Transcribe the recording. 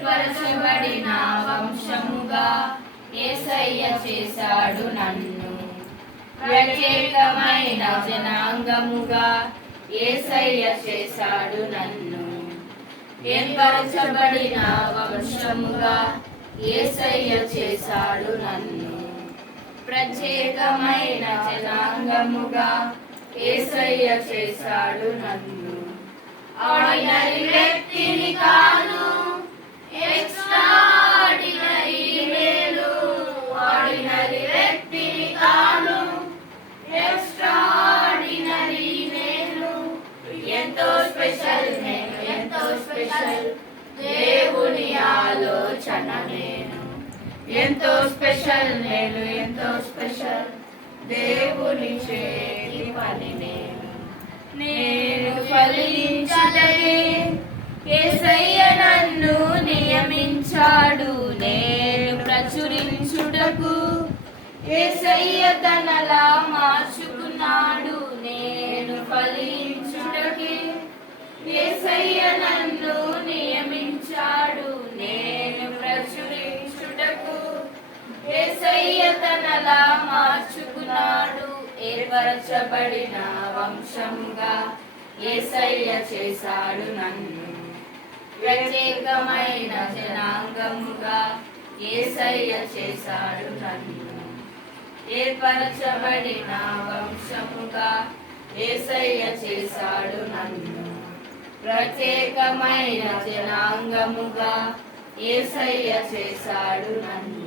ఏర్పరచబడిన వంశముగా యేసయ్య చేశాడు నన్ను. ప్రత్యేకమైన జనాంగముగా యేసయ్య చేశాడు నన్ను. ఏర్పరచబడిన వంశముగా యేసయ్య చేశాడు నన్ను. ప్రత్యేకమైన జనాంగముగా యేసయ్య చేశాడు నన్ను. ఆర్డినరీ వ్యక్తిని కాను, ఎక్స్ట్రాఆర్డినరీ మేలు. ఆర్డినరీ వ్యక్తిని కాను, ఎక్స్ట్రాఆర్డినరీ మేలు. ఎంతో స్పెషల్ నేను, ఎంతో స్పెషల్ దేవుని ఆలోచన నేను. ఎంతో స్పెషల్ నేను, ఎంతో స్పెషల్ దేవుని చేతి పని నేను. నేను ఫలించదగే యేసయ్య నన్ను నియమించాడు. నేను ప్రచురించుటకు యేసయ్య తనలా మార్చుకున్నాడు. నేను ఫలించుటకి యేసయ్య నన్ను నియమించాడు. నేను ప్రచురించుటకు యేసయ్య తనలా మార్చుకున్నాడు. ఏర్పరచబడిన వంశముగా యేసయ్య చేశాడు నన్ను. ప్రత్యేకమైన జనాంగముగా యేసయ్య చేశాడు నన్ను. ఏర్పరచబడిన వంశముగా యేసయ్య చేశాడు నన్ను. ప్రత్యేకమైన జనాంగముగా యేసయ్య చేశాడు నన్ను.